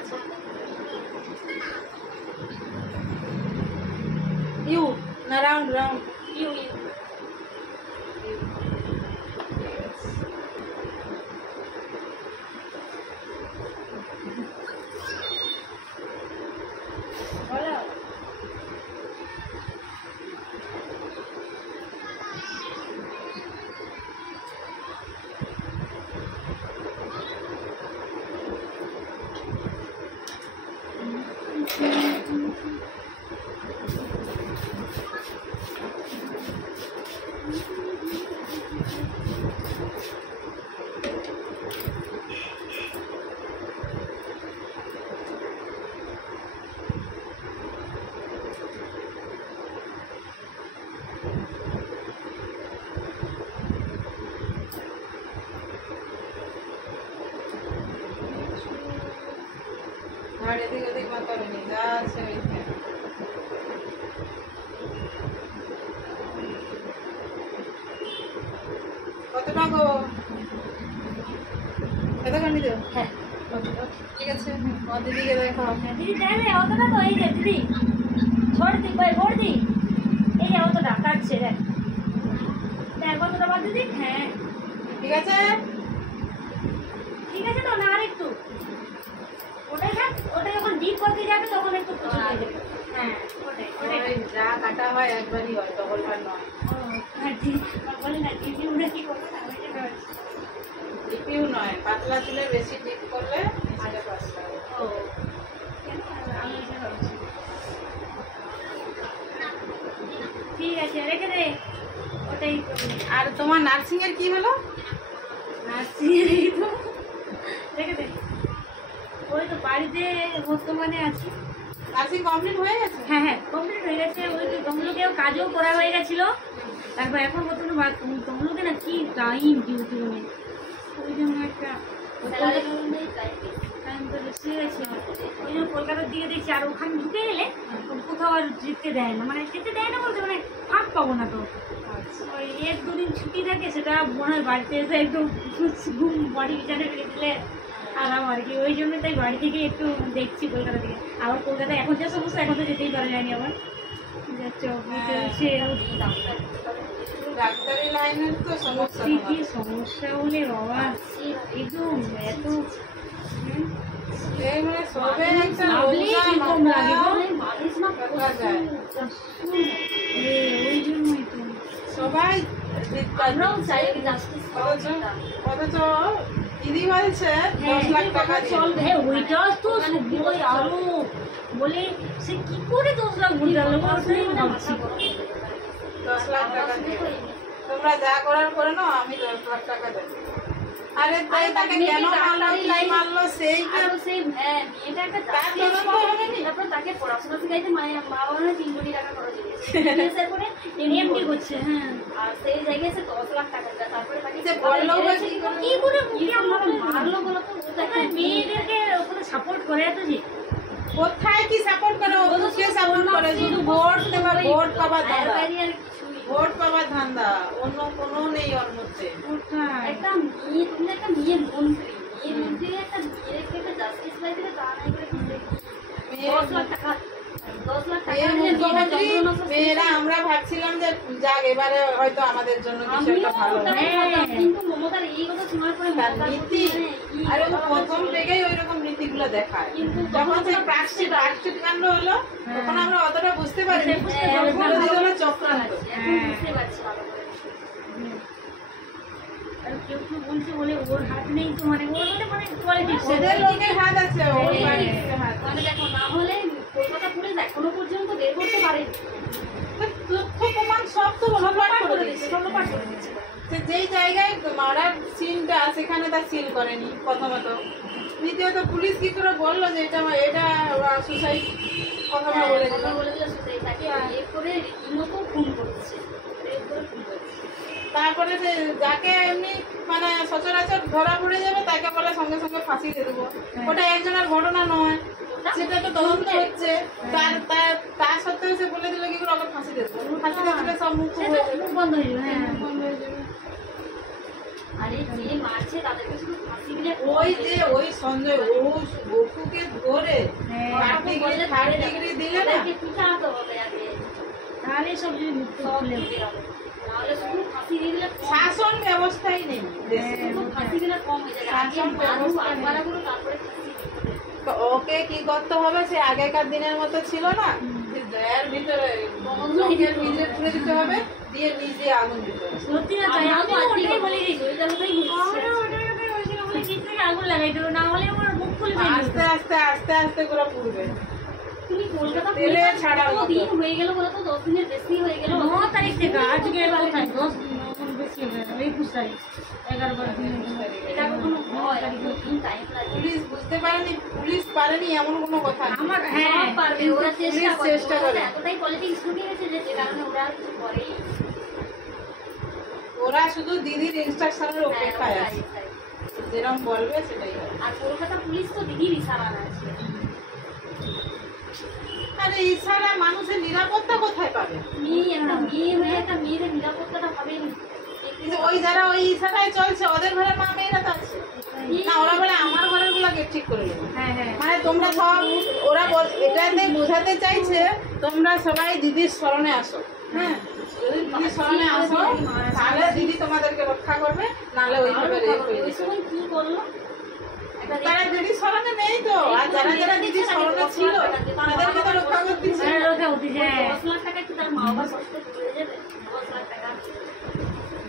গেছে। ইউ না round round you you বলো। আর এদিক ওদিক মাথা নেই, যা আছে ওইখানে। কত টাকা এতখানি দেব? হ্যাঁ ঠিক আছে, আমার দিদিকে দেখাও। দিদি দেয় না অতটা তো, এই যে দিদি ছোট দি ভাই বড় দি, এই যে অতটা কাটছে দেখ দেখ কতটা বাদ দিদি। হ্যাঁ ঠিক আছে, ঠিক আছে তো, না আর একটু ওটাই থাক, ওটা যখন ডিপ করতে যাবে তখন একটু কুচি হয়ে যাবে। হ্যাঁ ওটাই ওটাই। ওই যা কাটা হয় একবারই হয়, ডবল বার নয়। ও হ্যাঁ ঠিক, বলে না দিদি ওটা কি করবে না ওইটা ভাবছি। ডিপিও নয়, পাতলা চুলে বেশি ডিপ করলে 5.5 টাকা। ও কেন আমি এটা ভাবছি। ঠিক আছে রেখে দে, ওটাই করবি। আর তোমার নার্সিং এর কি হলো? রেখে দে, ওই তো বাড়িতে বর্তমানে আছি। নার্সিং কমপ্লিট হয়ে গেছে? হ্যাঁ হ্যাঁ কমপ্লিট হয়ে গেছে। ওই তো তমলুকেও কাজও করা হয়ে গেছিলো। তারপর এখন বর্তমানে তমলুকে না কি টাইম ডিউটি মানে, ওই জন্য একটা টাইম তো বেশি গেছে। ওই জন্য কলকাতার দিকে দেখছি, আর ওখানে ঢুকে গেলে কোথাও আর যেতে দেয় না, মানে যেতে দেয় না বলতে মানে ফাঁক পাবো না তো। ওই 1-2 দিন ছুটি থাকে, সেটা মনে হয় বাড়িতে এসে একটু ঘুম বাড়ি বিছানে ফেলে দিলে আরাম আর কি। ওই জন্য তাই বাড়ি থেকে একটু দেখছি কলকাতা থেকে। আবার কলকাতায় এখন যা সমস্যা, এখন তো যেতেই পারা যায়নি আবার। যাচ্ছে অফিসে এসে ডাক্তারি লাইনের তো সমস্যা। কি সমস্যা হলে বাবা একদম এত এই মানে সবে একটা ভাবলেই কিরকম লাগে গো। কথা যায়। ওই জন্যই তো সবাই আমরাও চাই জাস্টিস অথচ দিদি বলছে 10 লাখ টাকা চলবে। হ্যাঁ ওইটা তো ওই আরো বলে সে কি করে 10 লাখ ভুল গেল ওটাই ভাবছি। 10 লাখ টাকা দিয়ে তোমরা যা করার করে নাও, আমি 10 লাখ টাকা দেবো। আরে তাই তাকে কেন মারলো সেই মেয়েটা একটা তারপর তাকে পড়াশোনা শিখাইতে মা বাবা 3 কোটি টাকা খরচ হয়েছে করে এমডি করছে। হ্যাঁ আর সেই জায়গায় সে 10 লাখ টাকা দেয়। তারপরে তাকে কি করে মারলো বলো তো? মেয়েদেরকে ওখানে সাপোর্ট করে এত যে কোথায় কি সাপোর্ট করে? ওকে সাপোর্ট করে শুধু ভোট দেবা, ভোট পাবার ধান্দা, ভোট পাবার ধান্দা, অন্য কোনো নেই ওর মধ্যে। একটা মেয়ে, তুমি একটা মেয়ের মন্ত্রী, মেয়ের মন্ত্রী একটা মেয়ের একটা জাস্টিস পাই দিলে তা নাই করে 10 লাখ টাকা 10 লাখ টাকা মেয়েরা আমরা ভাবছিলাম যে যাক এবারে হয়তো আমাদের জন্য কিছু একটা ভালো হবে, কিন্তু মমতার এই কথা শোনার পরে নীতি আর প্রথম থেকেই ওই রকম নীতিগুলো দেখায়। যখন সেই প্রাকৃতিক কাণ্ড হলো তখন আমরা অতটা বুঝতে পারিনি, হলো চক্রান্ত। বুঝতে পারছি ভালো করে। আর কেউ কেউ বলছে বলে ওর হাত নেই তো, মানে ওর মানে পলিটিক্স সেদের লোকের হাত আছে, ওর বাড়িতে হাত। মানে দেখো না হলে কলকাতা পুলিশ এখনো পর্যন্ত বের করতে পারেনি। তথ্য প্রমাণ সব তো লোপাট করে দিচ্ছে। যেই জায়গায় মারার সিনটা সেখানে তা সিল করেনি প্রথমত, দ্বিতীয়ত পুলিশ কি করে বললো যে এটা সুসাইড? কথা বলে দিল সুসাইড, তাকে করে রীতিমতো খুন করছে। তারপরে যে যাকে এমনি মানে সচরাচর ধরা পড়ে যাবে তাকে বলে সঙ্গে সঙ্গে ফাঁসি দিয়ে দেবো। ওটা একজনের ঘটনা নয়, সেটা তো তদন্ত হচ্ছে। তার সত্ত্বেও সে বলে দিল কি করে আবার ফাঁসি দিয়ে দেবো। ফাঁসি দিয়ে দিলে সব মুখ বন্ধ হয়ে যাবে। হ্যাঁ বন্ধ হয়ে যাবে। আরে যে মারছে তাদেরকে শুধু ফাঁসি দিলে, ওই যে ওই সঞ্জয় বসুকে করে হ্যাঁ, থার্ড ডিগ্রি দিলে না ওদেরকে পিটাতে হবে আগে, তাহলে সব যদি মুক্ত সব খুলে দিতে হবে। নাহলে শুধু ফাঁসি দিয়ে দিলে কম, শাসন ব্যবস্থাই নেই দেশে। শুধু ফাঁসি দিলে কম হয়ে যাবে। আগে শাসন মানুষ ব্যবস্থা নেই। আটবারাগুলো, তারপরে ফাঁসি দিতে হবে। তো ওকে কি করতে হবে, সে আগেকার দিনের মতো ছিল না, যে দয়ার ভিতরে চোখের ভিতরে তুলে দিতে হবে, দিয়ে নিজে আগুন দিতে হবে। সত্যি না তাই, আমরাও আমি তো আজকে ওটাই বলে গেছি। ওইটার কথাই বলছি। আমরা ওটাই বলছি, বলে নিচ থেকে আগুন লাগাই দেবো, না হলে আমার মুখ খুলে বেরিয়ে আস্তে যেত। আস্তে আস্তে আস্তে করে পুড়বে। তুমি কলকাতা তেলে পুলিশ ছাড়ার কত মতো। দিন হয়ে গেল বলো তো? 10 দিনের বেশি হয়ে গেল। 9 তারিখ থেকে আজকে কোথায় 10 দিন বেশি হবে, 21 তারিখ 11-12 দিন এটা কখনো হয়? দিন টাইম লাগে। পুলিশ বুঝতে পারেনি, পুলিশ পারেনি এমন কোনো কথা নেই। আমার হ্যাঁ সব পারবে, ওরা পুলিশ চেষ্টা চেষ্টা করে। করে। ওরা এতটাই পলিটিক্স ঢুকে গেছে যে যে কারণে ওরা আর কিছু করেই না। ওরা শুধু দিদির ইনস্ট্রাকশনের অপেক্ষায় হ্যাঁ, আছে, ওটাই। যেরকম বলবে সেটাই হবে। আর কলকাতা পুলিশ তো দিদির ইশারা আছে। আরে ইশারা মানুষের নিরাপত্তা কোথায় পাবে? একটা মেয়ে হয়ে একটা মেয়েদের নিরাপত্তাটা ভাবেন। কিন্তু ওই যারা ওই ইশারায় চলছে, ওদের ঘরের মা মেয়েরা তো আছে না, ওরা বলে আমার ঘরের গুলাকে ঠিক করে নেবো। হ্যাঁ হ্যাঁ মানে তোমরা সব, ওরা এটাতে বোঝাতে চাইছে তোমরা সবাই দিদির স্মরণে আসো। হ্যাঁ, যদি দিদির স্মরণে আসো তাহলে দিদি তোমাদেরকে রক্ষা করবে, নাহলে ওইভাবে রেপ হয়ে ওই যাবে। সময় কি করলো? একটা তারা দিদির স্মরণে নেই তো, আর যারা যারা দিদির স্মরণে ছিল তাদেরকে তো রক্ষা করতেছে। হ্যাঁ, রোজা উঠে যায়। 10 লাখ টাকা কি তার মা বাবার কষ্ট চলে যাবে? 10 লাখ টাকা।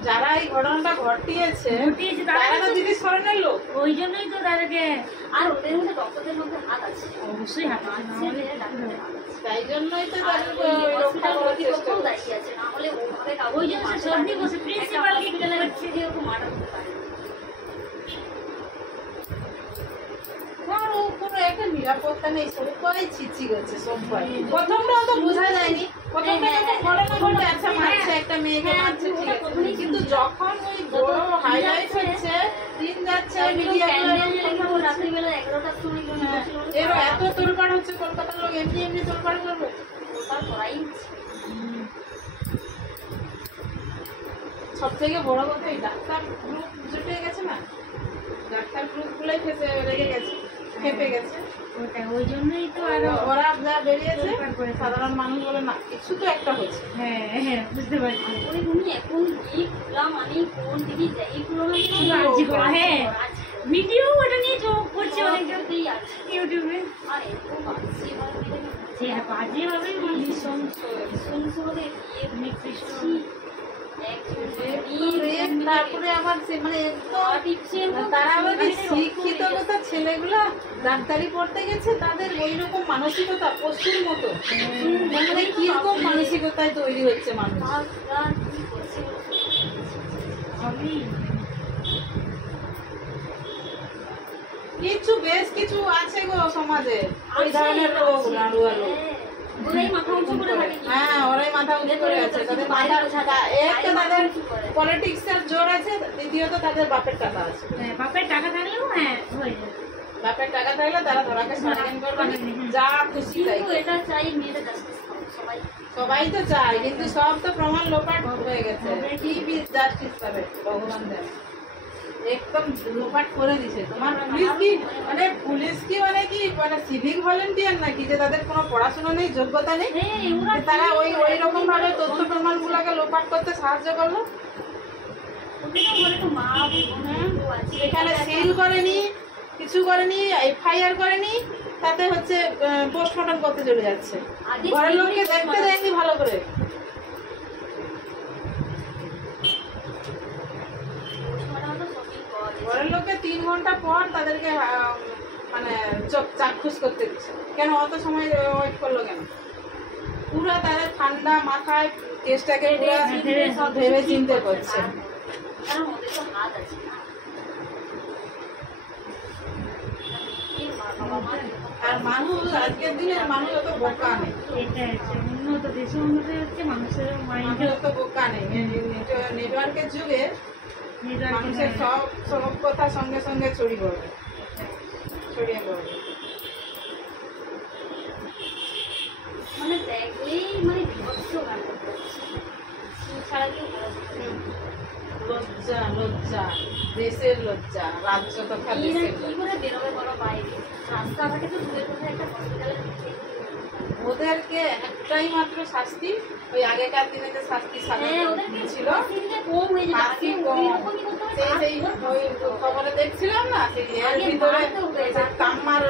যারা এই ঘটনাটা ঘটিয়েছে ঘটিয়েছে তারা তারা তো দিদির স্মরণের লোক। ওই জন্যই তো তাদেরকে আর ওদের মধ্যে ডক্টরদের মধ্যে হাত আছে। অবশ্যই হাত আছে, না আছে হলে যে ডাক্তারের হাত আছে। তাই জন্যই তো আর তাদেরকে ওই ওই রক্ষা হসপিটাল করার চেষ্টা কর্তৃপক্ষও করছে। দায়ী আছে, না হলে ওভাবে কাউকে ওই জন্য মারতে সর্দি পারে না। বসে একটা প্রিন্সিপাল কি হসপিটালে করছে? যেরকম মার্ডার হতে পারে। আর ও কোনো একটা নিরাপত্তা নেই, সবাই ছিচি করছে সবাই। প্রথমটা তো বোঝা যায়নি, প্রথমটা যখন ঘটনা ঘটে আচ্ছা মারছে একটা মেয়েকে মারছে ঠিক আছে, কিন্তু যখন ওই বড় হাইলাইট হচ্ছে, দিন যাচ্ছে মিডিয়া রাত্রিবেলা 11টার সময় যখন বসে বসে এর এত তোলপাড় হচ্ছে, কলকাতার লোক এমনি এমনি তোলপাড় করবে। ওটার করাই উচিত। সব থেকে বড় কথা এই ডাক্তার গ্রুপ জুটে গেছে না, ডাক্তার গ্রুপ গুলাই ফেসে রেগে গেছে, খেপে গেছে। ওটা ওই জন্যই তো আরো ওরা যা বেরিয়েছে তোলপাড় করেছে। সাধারণ মানুষ বলে না কিছু তো একটা হচ্ছে। হ্যাঁ হ্যাঁ বুঝতে পারছি। ওই তুমি এখন এই খোলা মানে কোন দিকে যাই খোলা মানে শুধু আর্জি করা, হ্যাঁ ভিডিও ওটা নিয়ে করছে অনেক অনেকটাই আছে। ইউটিউবে। আর এরকম বাজে ভাবে যে বাজে ভাবে ভীষণ সংসদে নিকৃষ্ট। তারপরে আবার মানে তারা আবার কি শিক্ষিত কথা ছেলেগুলা ডাক্তারি পড়তে গেছে, তাদের ওই রকম মানসিকতা পশুর মতো, মানে কিরকম মানসিকতায় তৈরি হচ্ছে মানুষ। সবই কিছু বেশ কিছু আছে গো সমাজে ওই ধরনের লোক, নাড়ুয়া লোক। ওরাই মাথা উঁচু করে থাকে। হ্যাঁ, ওরাই মাথা উঁচু করে আছে, তাদের মাথা একটা তাদের পলিটিক্স এর জোর আছে, দ্বিতীয়ত তাদের বাপের টাকা আছে। হ্যাঁ, বাপের টাকা থাকলেও হ্যাঁ হয়ে যায়। বাপের টাকা থাকলে তারা ধরাকে সারাদিন করবে, যা খুশি তাই কিন্তু করবে। এটা চাই মেয়েদের জাস্টিস সবাই। সবাই তো চায়, কিন্তু সব তো প্রমাণ লোপাট হয়ে গেছে। কি জাস্টিস পাবে ভগবান দেন, একদম লোপাট করে দিছে। তোমার পুলিশ কি মানে মানে সিভিক ভলেন্টিয়ার নাকি, যে তাদের কোনো পড়াশোনা নেই, যোগ্যতা নেই, ওরা যে তারা ওই ওই রকম ভাবে তথ্য প্রমাণ গুলাকে লোপাট করতে সাহায্য করলো। ওদেরও বলে তো মা বোন আছে। এখানে সিল করেনি, কিছু করেনি, এফআইআর করেনি, তাতে হচ্ছে পোস্টমর্টম করতে চলে যাচ্ছে। আগে ঘরের লোককে দেখতে দেয়নি ভালো করে। পোস্টমর্টম তো সবই পাওয়া যায়। ঘরের লোককে 3 ঘন্টা পর তাদেরকে মানে চোখ চাক্ষুষ করতে দিচ্ছে। কেন অত সময় ওয়েট করলো কেন? পুরো তাদের ঠান্ডা মাথায় কেসটাকে পুরো ভেবে চিন্তে করছে। কারণ ওদের তো হাত আছে না। বাবা মা আর মানুষ, আজকের দিনের মানুষ অত বোকা নেই, এটা হচ্ছে উন্নত দেশে উন্নত হচ্ছে মানুষের মাইন্ড মানুষ অত বোকা নেই। নেটওয়ার্কের যুগে মানুষের সব সব কথা সঙ্গে সঙ্গে ছড়িয়ে পড়বে। মানে দেখলেই মানে বিভৎস গান করতে হচ্ছে। ছাড়া কেউ বলা যাবে না। লজ্জা লজ্জা, দেশের লজ্জা, রাজ্য তথা এরা দেশের কি লজ্জা। করে বেরোবে বলো বাইরে? রাস্তাঘাটে তো দূরের কোথাও একটা হসপিটালে ওদেরকে একটাই মাত্র শাস্তি, ওই আগেকার দিনে যে শাস্তি হ্যাঁ, ওদেরকে ছিল ফাঁসি দিলে কম হয়ে যেত। ফাঁসি আগে কম। ওইরকমই করতে হবে, সেই আর ওই খবরে দেখছিলাম না, সেই এর আগে ভিতরে মারতে হবে, ওই যে তাম্মার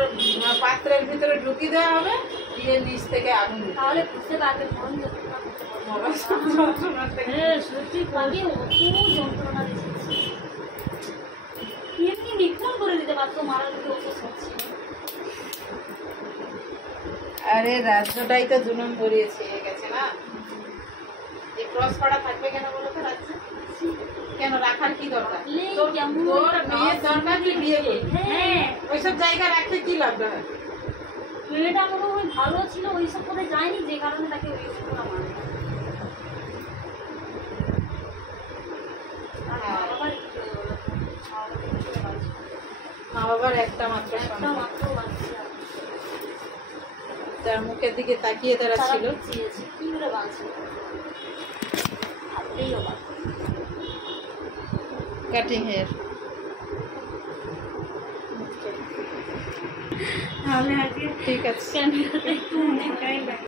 পাত্রের ভিতরে ঢুকিয়ে দেওয়া হবে, দিয়ে নিচ থেকে আগুন দিতে হবে। তাহলে বুঝতে পারবে মরণ যন্ত্রণা করতে পারবে। মরণ যন্ত্রণা থেকে। হ্যাঁ সত্যি আগে অত যন্ত্রণা দিয়েছে, এমনি নিখুন করে দিতে পারতো, মারার দিকে অত সহজ। আরে রাজ্যটাই তো 2 নম্বরে ছেয়ে গেছে না। এই ক্রস করা থাকবে কেন বলো তো রাজ্যে? কেন রাখার কি দরকার? এই তোর কেমন তোর একটা মেয়ের দরকার কি বিয়ে করবি? হ্যাঁ, ওইসব জায়গা রাখতে কি লাভ হয়? মেয়েটা মনে হয় ভালো ছিল, ওইসব করে যায়নি, যে কারণে তাকে ওইসব করা মারে। আর মা বাবার কি হয়ে গেলো? মা বাবার কি করে বাঁচবে? মা বাবার একটা মাত্র একটা সন্তান, মাত্র বাচ্চা, যার মুখের দিকে তাকিয়ে তারা তারা ছিল। চেয়েছে, কি করে বাঁচবে? ভাবতেই অবাক। Cutting hair. তাহলে আজকে ঠিক আছে। ক্যামেরাটা একটু অনেকটাই লাগে।